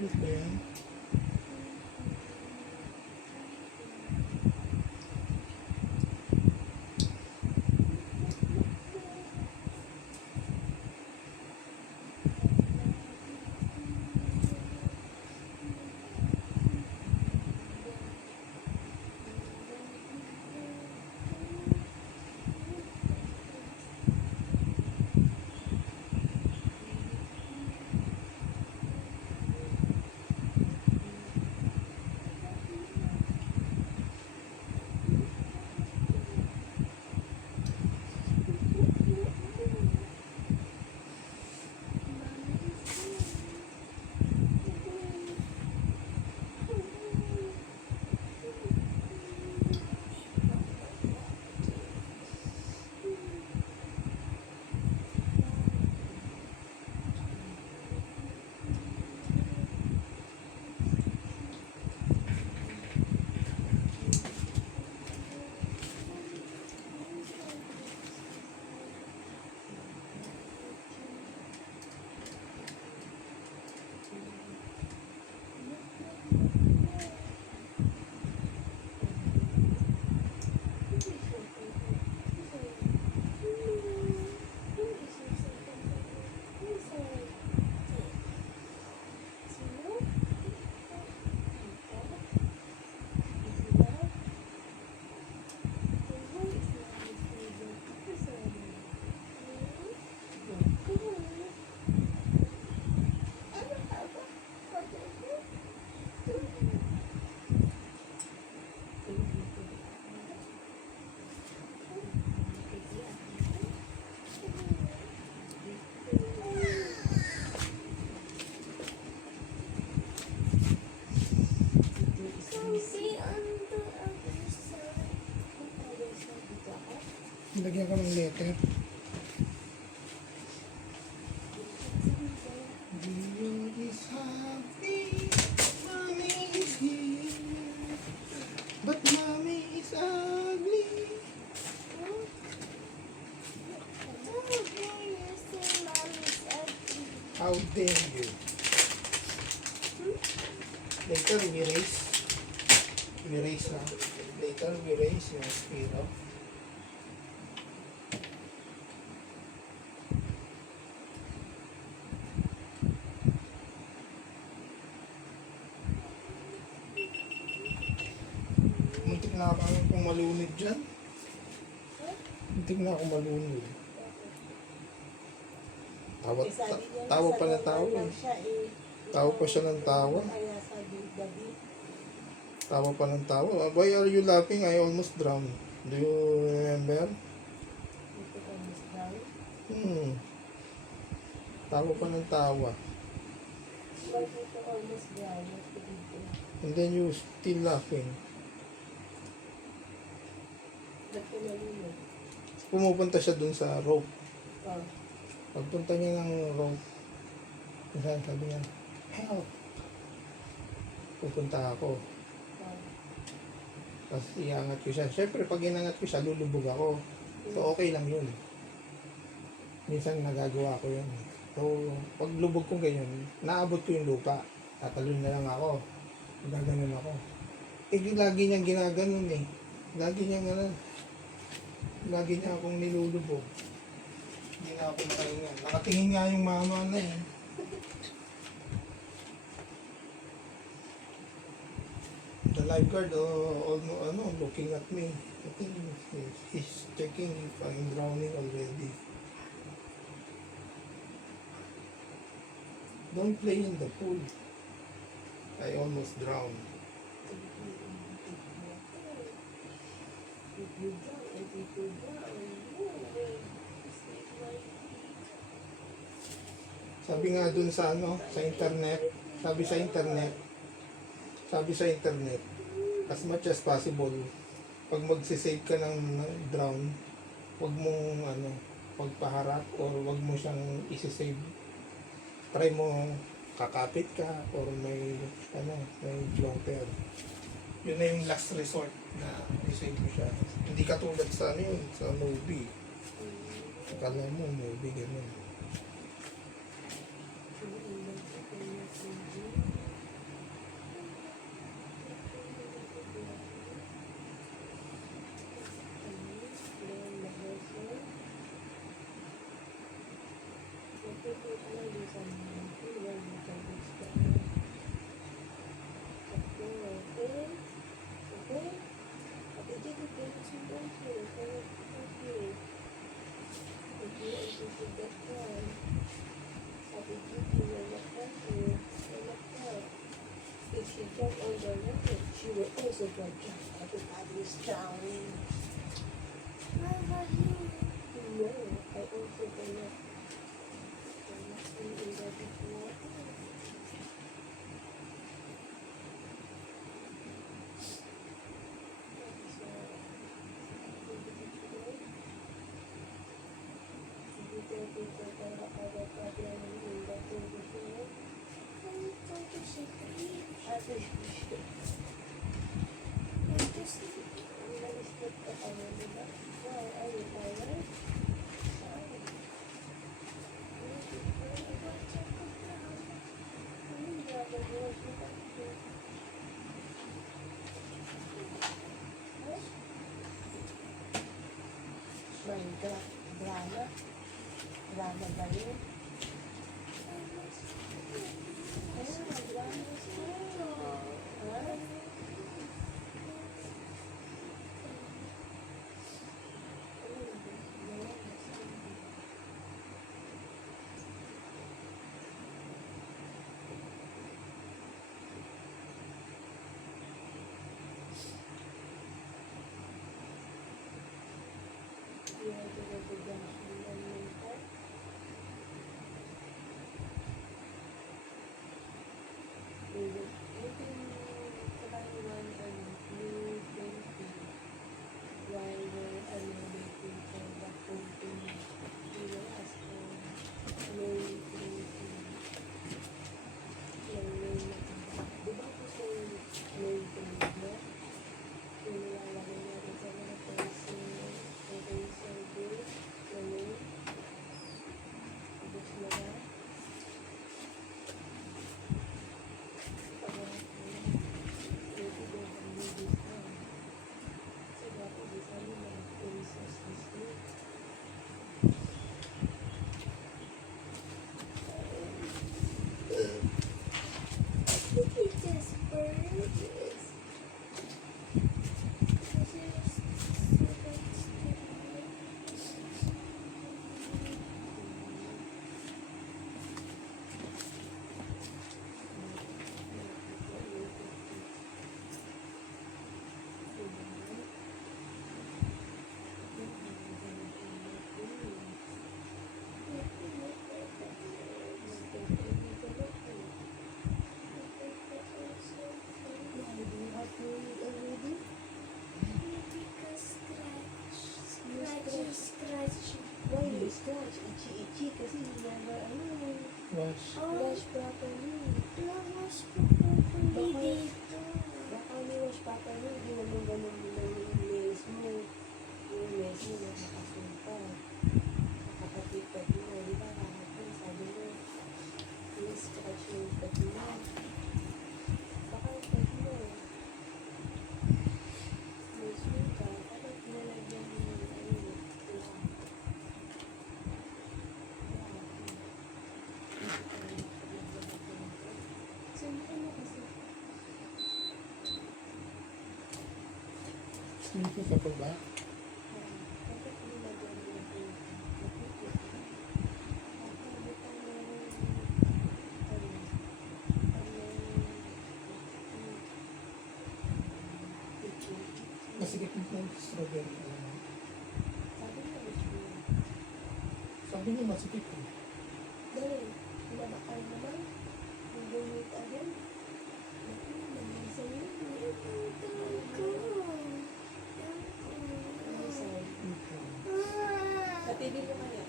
Sulit ba yan? Lagyan ko ng letter. You is happy, mommy is here, but mommy is ugly. How dare you? Later we erase. Na. Later we erase yung spiro. Muntik na akong malunod dyan. Muntik na akong malunod. Tawa pa na tawa. Tawa pa siya ng tawa. Tawa pa ng tawa. Why are you laughing? I almost drowned. Do you remember? Tawa pa ng tawa. And then you still laughing. Pumupunta siya dun sa rope. Pagpunta niya ng rope, sabi niya, help! Pupunta ako. Tapos iangat ko siya. Siyempre, pag inangat ko siya, lulubog ako. So, okay lang yun. Minsan nagagawa ko yun. So, pag lubog ko ganyan, naabot ko yung lupa. Tatalon na lang ako. Gaganon ako. Lagi niyang ginaganon eh. Lagi niya akong nilulubog. Hindi na ako makahinga. Nakatingin nga yung mama na eh. The lifeguard looking at me. I think he's checking if I'm drowning already. Don't play in the pool. I almost drowned. Sabi nga dun sa sa internet, sabi sa internet, as much as possible, pag magsisave ka ng drown, wag mong pagpaharap or wag mo siyang isisave. Try mo kakapit ka or may floater. Yun na yung last resort na isave mo siya. Hindi katulad sa sa movie. Akala mo movie ganun. If she jumped on the water, she would also get drowned. Everybody is drowning. No, I also cannot. In the deep water. Drama ba yun? Scratch, itchy kasi never Wash. wash properly. Baka ni-wash properly, hindi naman ganun yung nails mo. Yung nails mo nakakasunta. Nakakatipat mo, di ba? Kahapon, sabi mo, ni-scratch yung pet mo. Baka yung pet mo, may sunta, bakit nalagyan mo yung Sneaky ka pa ba? Masikip ng strawberry. Sabi niya masikip eh. Dahil, pinabakal naman, yung gumit agad. Naman sa'yo. Napili mo kaya?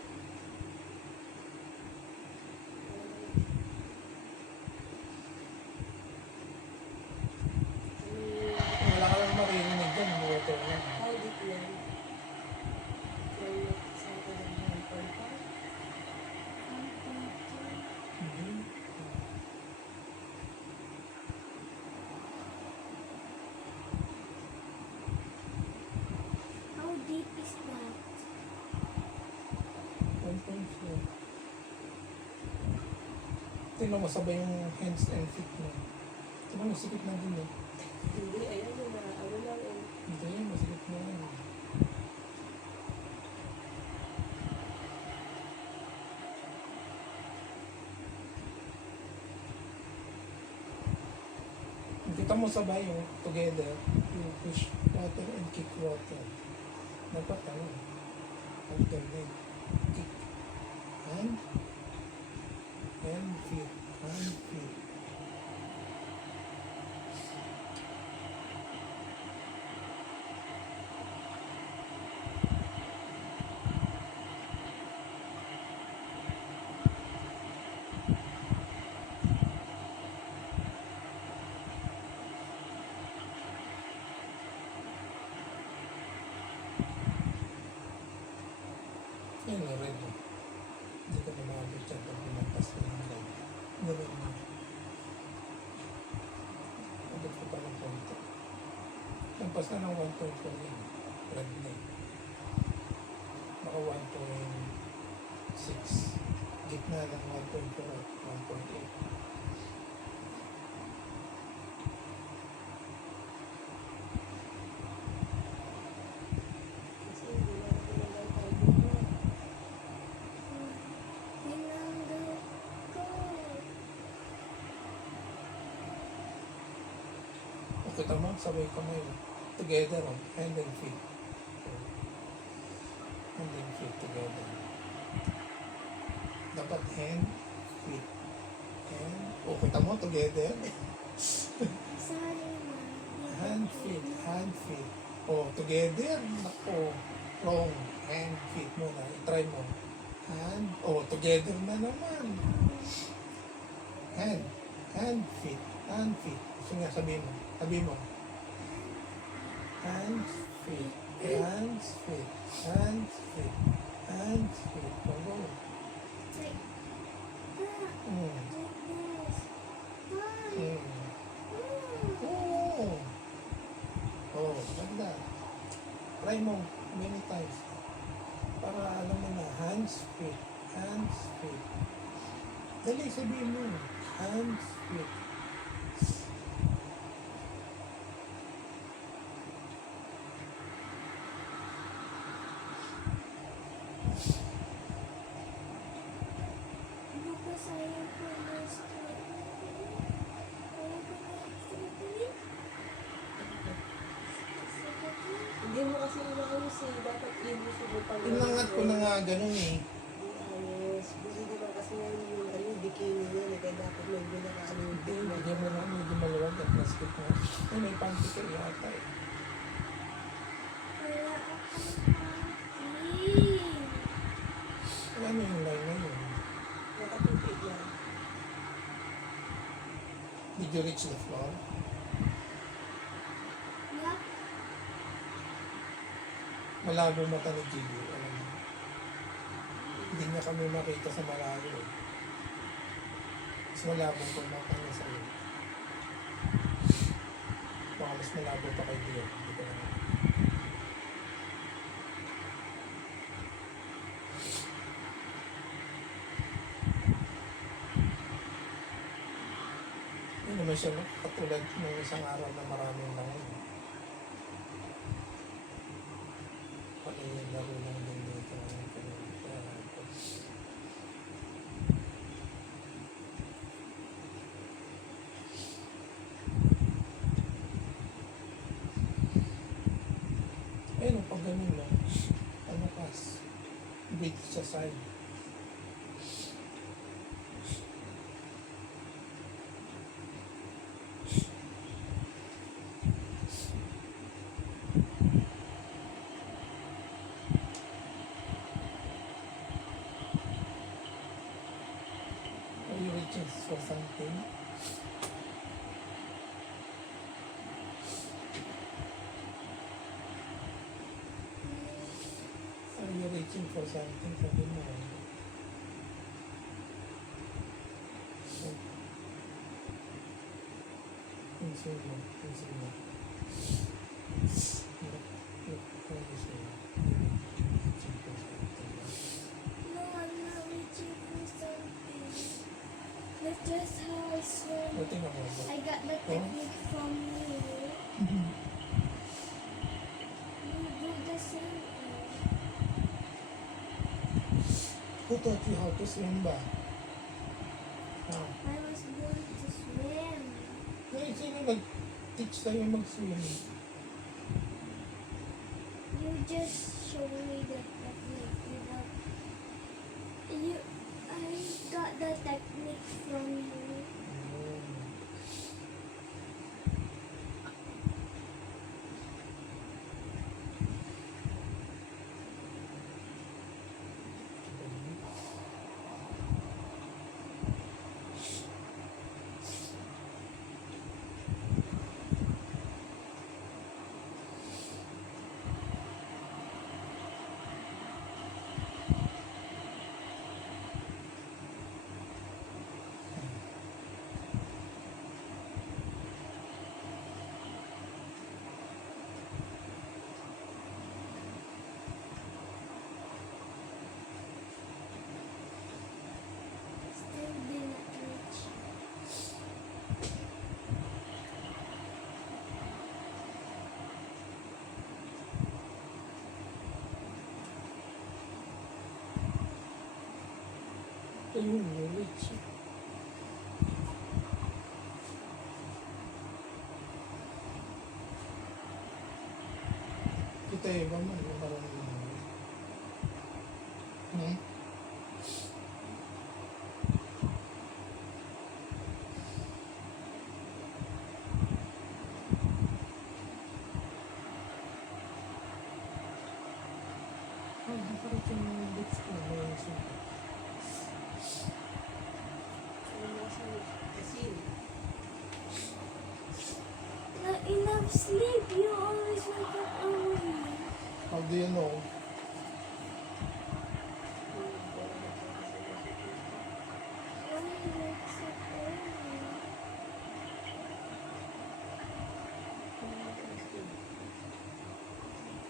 Wala ka lang marinig dyan, water lang. How deep yan? Saan ka lang yan? How deep is that? Tingnan mo sabay yung hands and feet mo. Tingnan mo, sikip na din eh. Hindi, ayan yun na, ano lang eh. Ito yun, masikip na yan. Kita mo sabay yung together, you push water and kick water. Dapat ano, alternate. Kick. Hand, feet, hand, feet. Yan na red. Hindi ka na makabit dyan pag pinagpas ko ng red. Ganun na. Abot ko pa ng konti. Lampas na ng 1.4 yan. Red na eh. Baka 1.6. Gitna ng 1.4 at 1.8. Kasi hindi na tinanggal tayo dito. O kita mo, sabay kamay. Together, oh. Hand and feet. Hand and feet together. Dapat hand, feet. Hand. O kita mo, together. Hand, feet. Hand, feet. O, together. Nako. Wrong. Hand, feet muna. I-try mo. Hand. O, together na naman. Hand. Hand, feet. Hand, feet. Gusto nga sabihin mo. Sabihin mo. Hands, feet. Hands, feet. Hands, feet. Hands, feet. O, go. Mm. Mm. Oh. Oh, ganda. Try mo many times. Para alam mo na, hands, feet. Hands, feet. Dali, sabihin mo. Hands, feet. Hindi mo kasi inaayos eh. Dapat inusin mo pang Inangat ko na nga ganun eh. ayos. Busy naman kasi ngayon yung ano, bikini niya. Kaya dapat medyo nakaano yung Hindi, big na. bigyan mo na, medyo maluwag at maskip mo. Ay, may panty ka yata eh. Ano yung line na yun? Nakatupid lang. Did you reach the floor? Malabo mata ni Gigi. Alam mo. Hindi niya kami makita sa malayo eh. Mas malabo pa mata niya sa iyo. Baka mas malabo pa kay Dio. Hindi ko naman. Yun naman siya, no? Katulad ng isang araw na maraming langit. Pati laro lang din dito. Ayun, pag ganun lang, ano kas, breathe sa side. Are you reaching for something? Are you reaching for something? Sabi mo. Pinsin mo. Pinsin mo. Look, what is it? Reaching for something. That's just how I swim. O, tingnan mo. I got the technique from you. You do the same. Who taught you how to swim ba? Ah. I was born to swim. Ngayon, sino nag-teach sa'yo mag-swim? You just show me the technique without you. I got the technique from you. Still did not reach. Ayun, knowledge. Kita iba man, marunong na. Hmm? Ay, nakarot yung mga books ko. Mga suka. Not enough sleep. You always wake up early. How do you know? Only wakes up early.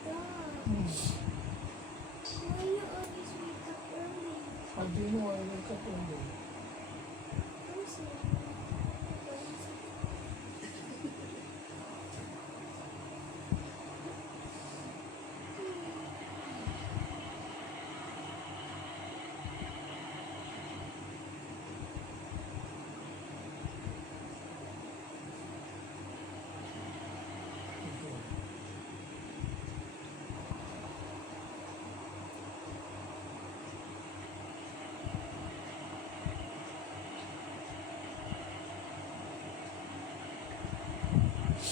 Stop. Hmm. Why you always wake up early? How do you know I wake up early? Don't say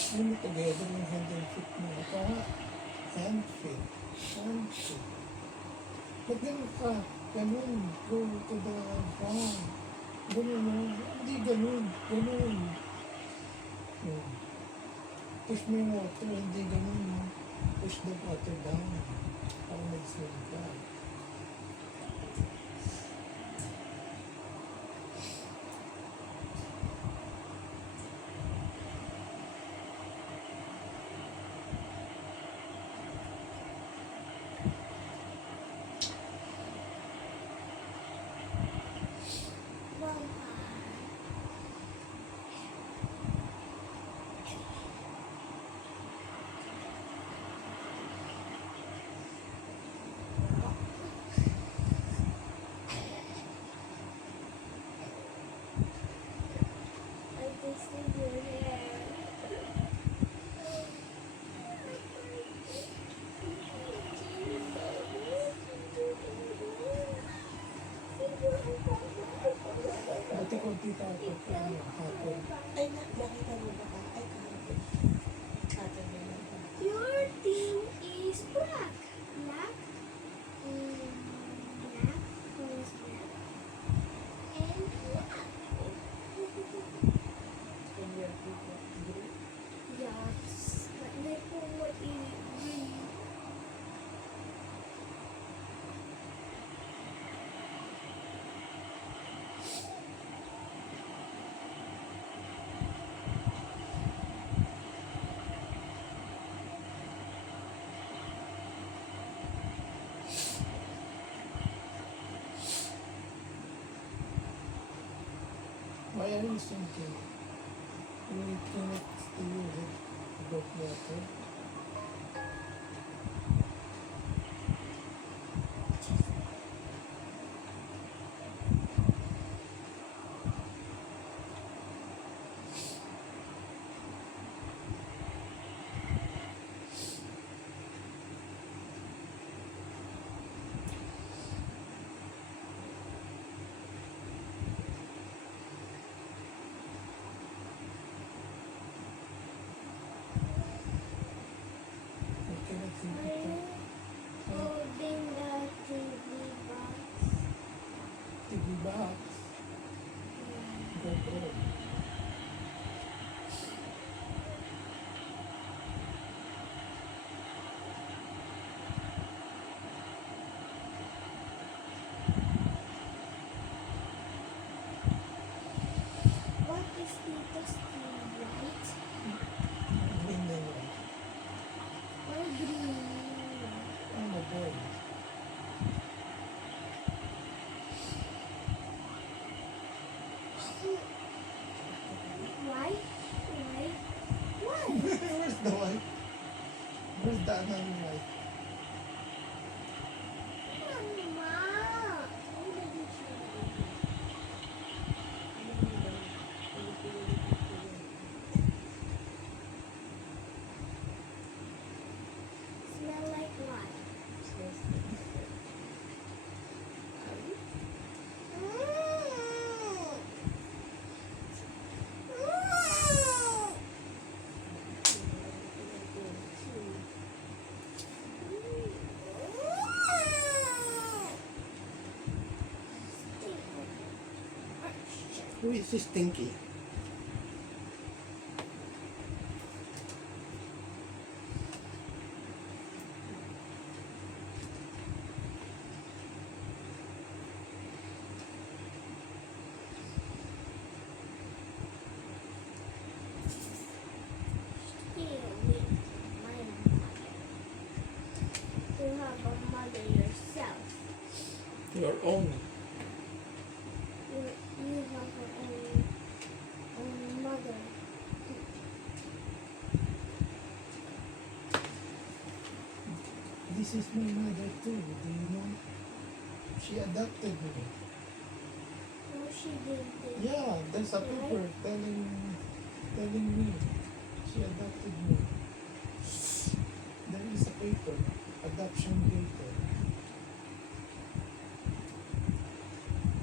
Bring it together yung hand and feet mo. Kaya, hand, feet. Hand, feet. Ba't ganun ka? Ganun. Go to the ground. Ganun mo. Hindi ganun. Ganun. Hmm. Push mo yung water. Hindi ganun. No? Push the water down. Para mag-swim ka. Why are you thinking? You cannot stay with about water. You cannot think Are of you holding the TV box? TV box. Go, go. What is Tito's TV, right? Green na yun. Or green? Oh my boy. Why? Why? Why? Where's the wife? Where's the another wife? Mama! Smell like what? Who is this Stinky? You have a mother yourself. Your own. You have your own mother. This is my mother too, do you know? She adopted me. No, she didn't. Yeah, there's a paper telling me she adopted me. There is a paper, adoption paper.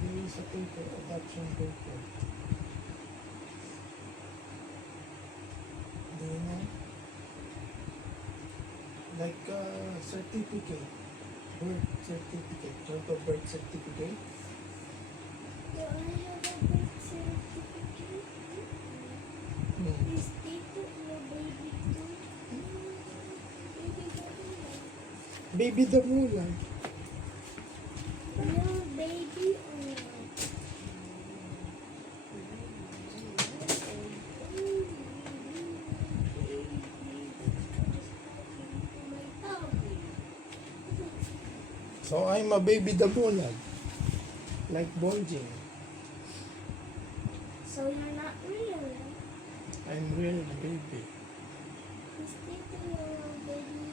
There is a paper, adoption paper. Do you know? Like certificate, birth certificate. You have a birth certificate? Do I have a birth certificate? Hmm. Is Tito your baby too? Baby Baby the Mulan. Your baby or what? So I'm a baby the Mulan. Like Bonjing. So you're not real, right? I'm real baby. Is Tito your baby?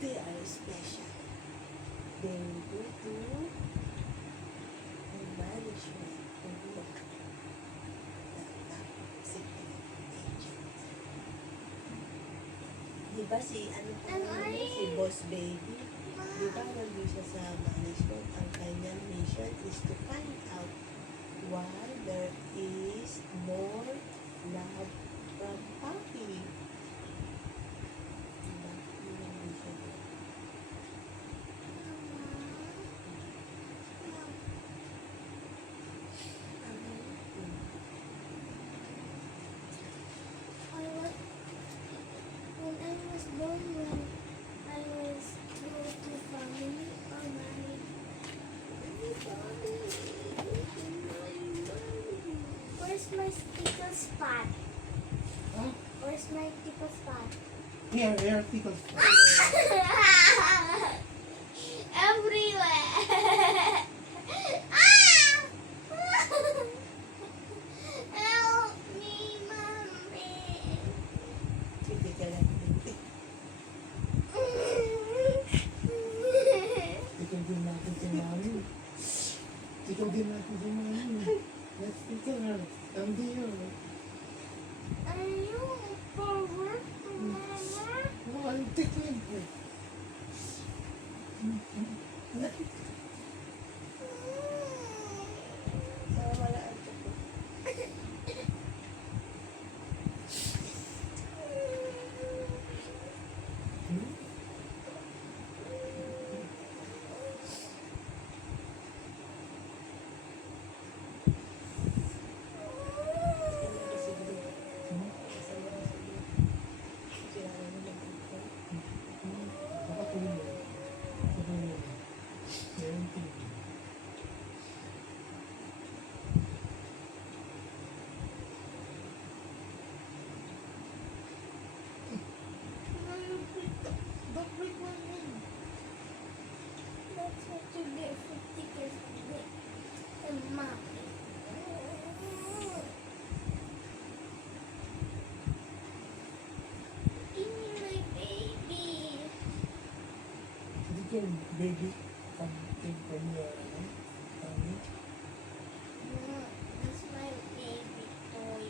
They are special. They will go to the management and look the secret agent. Di ba si, ano po si Boss Baby? Di ba nandun siya sa management? Ang kanyang mission is to find out why there is more love from Where's my tickle spot? Here, tickle. Everywhere. Help me, mommy. Sige ka lang. Tickle din natin si mami. Tickle din natin si mami. Let's tickle her. Come here. Are you for work, Mama? Oh, I'm tickling her. Para wala ang tuko. Nakatulog mo. Nakatulog mo. Meron TV. Don't break my hand. That's what you get for tickles and mommy. Give me my baby. Did your baby come from your tummy? No, that's my baby toy.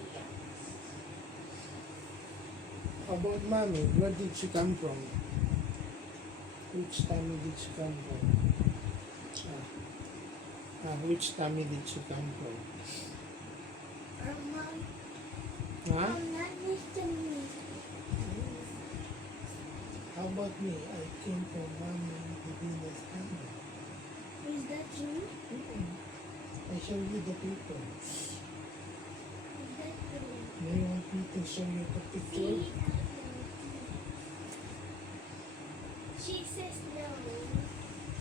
How about mommy? Where did she come from? Which tummy did she come from? Which tummy did she come from? Mom, Huh? I'm not listening. How about me? I came from mommy Divina's tummy. Is that true? I show you the paper. Is that true? Do you want me to show you the picture? See? She says no.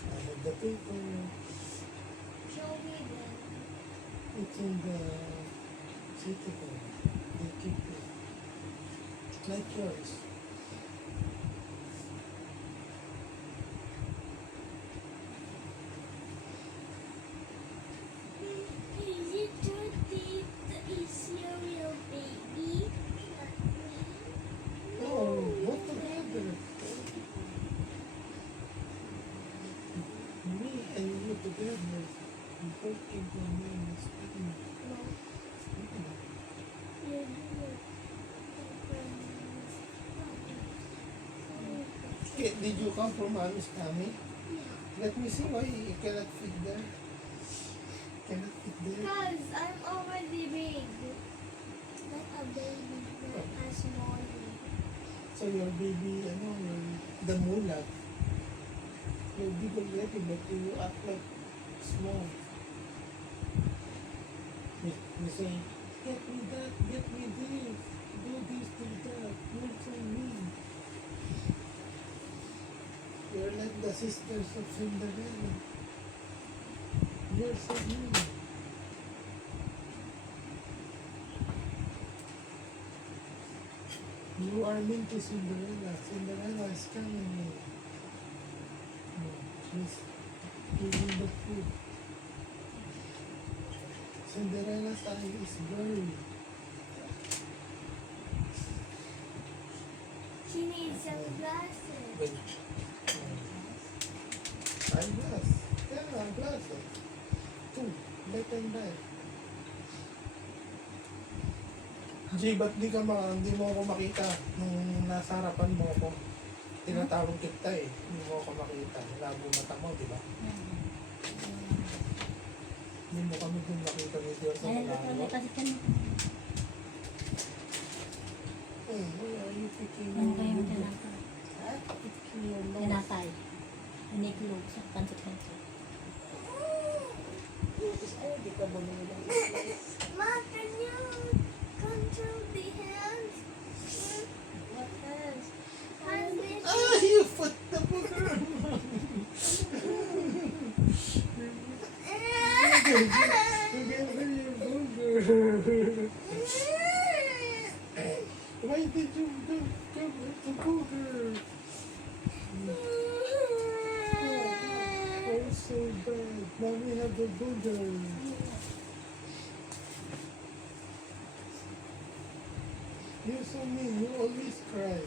I have the paper. Show me then. It's in the cuticle. They keep it. Like yours. Is it true that is your real baby? Not me. Oh, what together? Me and you together. We both came from mommy's tummy. No, you do it. Okay, did you come from mommy's tummy? Yeah. Let me see why you cannot fit there. Cannot fit there. Because I'm already big. Not a baby, not a small baby. So your baby, the mulat. You're big already, but you act like small. You say, get me that, get me this, do this, do that, you're so mean. You're like the sisters of Cinderella. You're so mean. You are mean to Cinderella. Cinderella is coming. She's giving the food. Cinderella's eye is blurry. She needs some glasses. Wait. Eyeglass. Yeah, glasses. 2. Left and right. Jay, ba't hindi mo ako makita nung nasa harapan mo ako? Tinatawag kita eh. Hindi mo ako makita. Labo mata mo, di ba? Hindi mo kami dun makita ni Dios sa malayo. Why are you picking Ano ba yung your tinatay? Ha? Picking your nose. Tinatay. Iniklog sa pansit-pansit. Ay, di ka ba naman ang slice? Ma, can you control the hands? What hands? Hands this. Ah, you put the booger! Together you booger! Why did you come with the booger? Oh, so bad. Mommy had the booger. You're so mean. You always cry.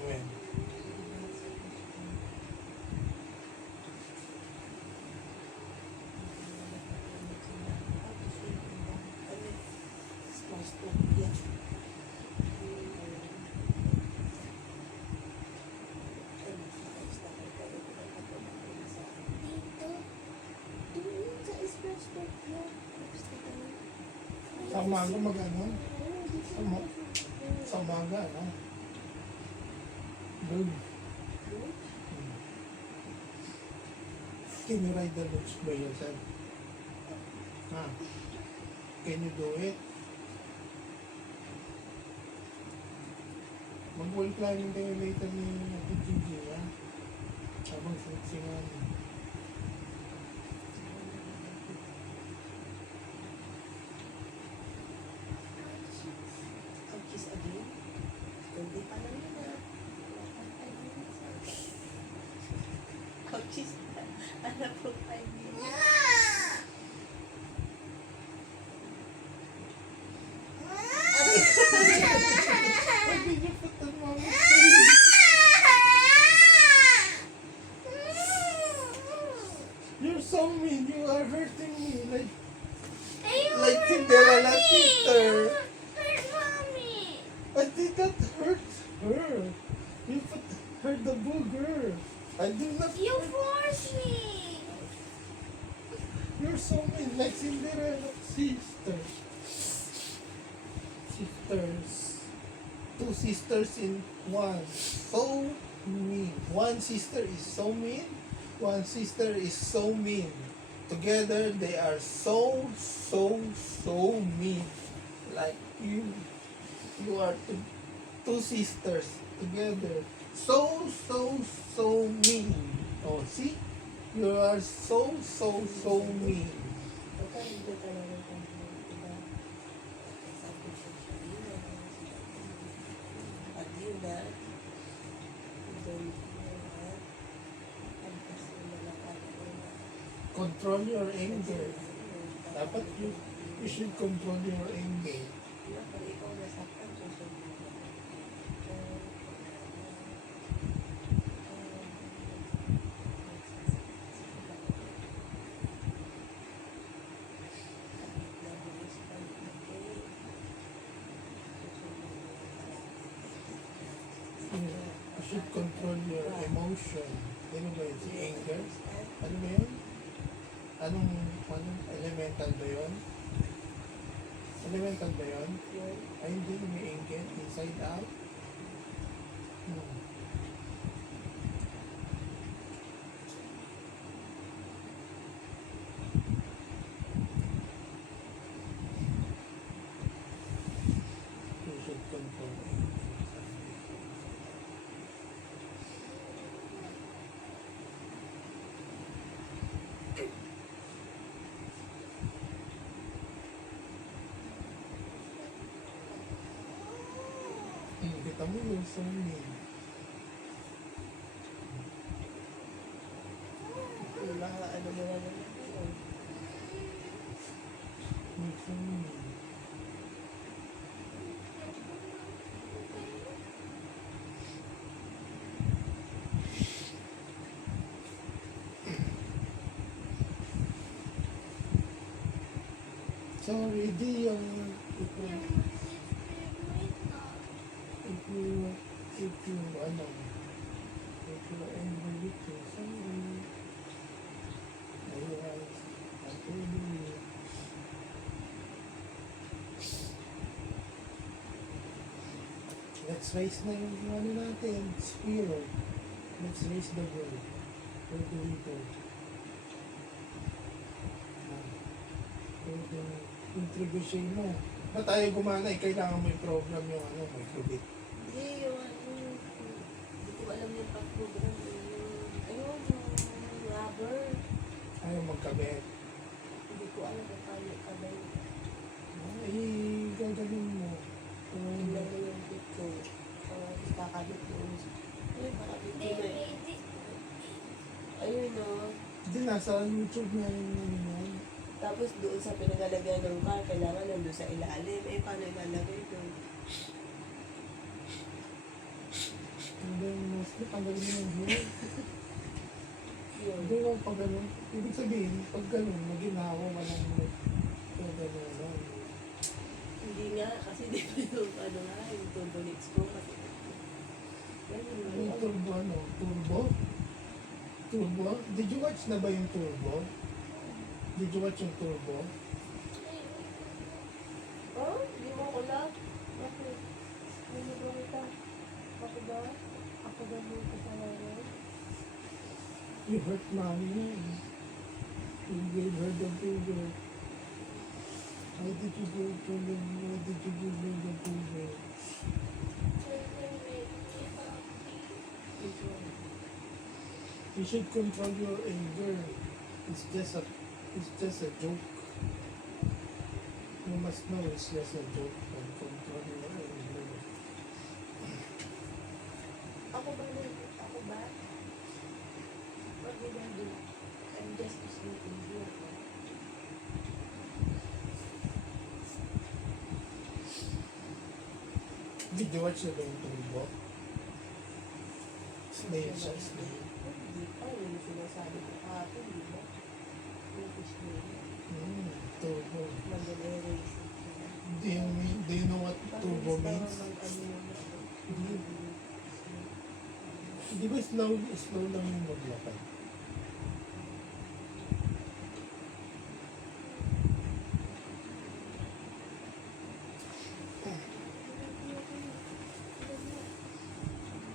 When? Dito. Doon sa express book mo. Sa umaga mag-ano? Oo, dito Sa mo- Sa umaga, ano? Good. Can you ride the luge by yourself? Ha? Can you do it? Mag-wall climbing kayo later ni Ate Gigi, ha? Habang singan. Anak po 5 minutes. Why did you put the mommy? You're so mean. You are hurting me. Like Cinderella sister. Hurt mommy. I did not hurt her. You put her the booger. I did not. You forced me. You're so mean. Like Cinderella sister. Sisters. Two sisters in one. So mean. One sister is so mean. One sister is so mean. Together they are so mean. Like you. You are two sisters together. So mean. Oh, see? You are so mean. Control your anger. Dapat you should control your anger. You should control your emotion. Ano ba yun? Si anger? Ano ba yun? Anong elemental ba yun? Elemental ba yun? Ay, hindi. May anger. Inside out. Hmm. You should control anger. Kita mo yung so mean. Yung so mean. Sorry, Dion. If you are angry with me, sorry. I told you. Let's raise na yung ano natin, spirit. Let's raise the world. Where do we go? yung trebuchet mo. Ba't tayo gumana eh? Kailangan mo i-program yung ano, microbit. Hindi, yung hindi ko alam yung pag-program. Ayun, yung rubber. Ayaw magkabit. Hindi ko alam kung paano kabay. Ay, gagawin mo. Tingnan mo yung picture. Kakabit mo. Ayun, kakabit mo They na eh. made it. Ayun no. Hindi, nasa YouTube na yung ano yan. Tapos doon sa pinagalagyan ng car, kailangan nandun sa ilalim. Eh, paano ilalagay doon? Hindi yung mostly, tanggalin mo yung hair. Yun. Hindi mo pag ganun. Ibig sabihin, pag ganun, maginawa ka lang mo. Pag ganun lang. Hindi nga, kasi di ba yung ano nga, yung turbo leaks ko. Kasi, yan, Ano yung turbo ano? Turbo? Turbo? Did you watch na ba yung turbo? Did you watch yung turbo? oh, hindi mo ko lang. Bakit? Hindi mo kita. Ako ba? Ako ba mo kasalanan? You hurt mommy. You gave her the turbo. Why did you give her the Why did you give her the turbo? This one. You should control your anger. It's just a joke. You must know it's just a joke and control your anger. Ako ba na? Ako ba? What did I do? I'm just sleeping here. Did you watch na ba yung turbo? Snail siya, snail. Hindi pa, yun yung sinasabi ko kahapon, di ba? Yung fish na yun. Turbo. Mag-erase. Do you know what turbo means? Di ba slow lang yung maglakad?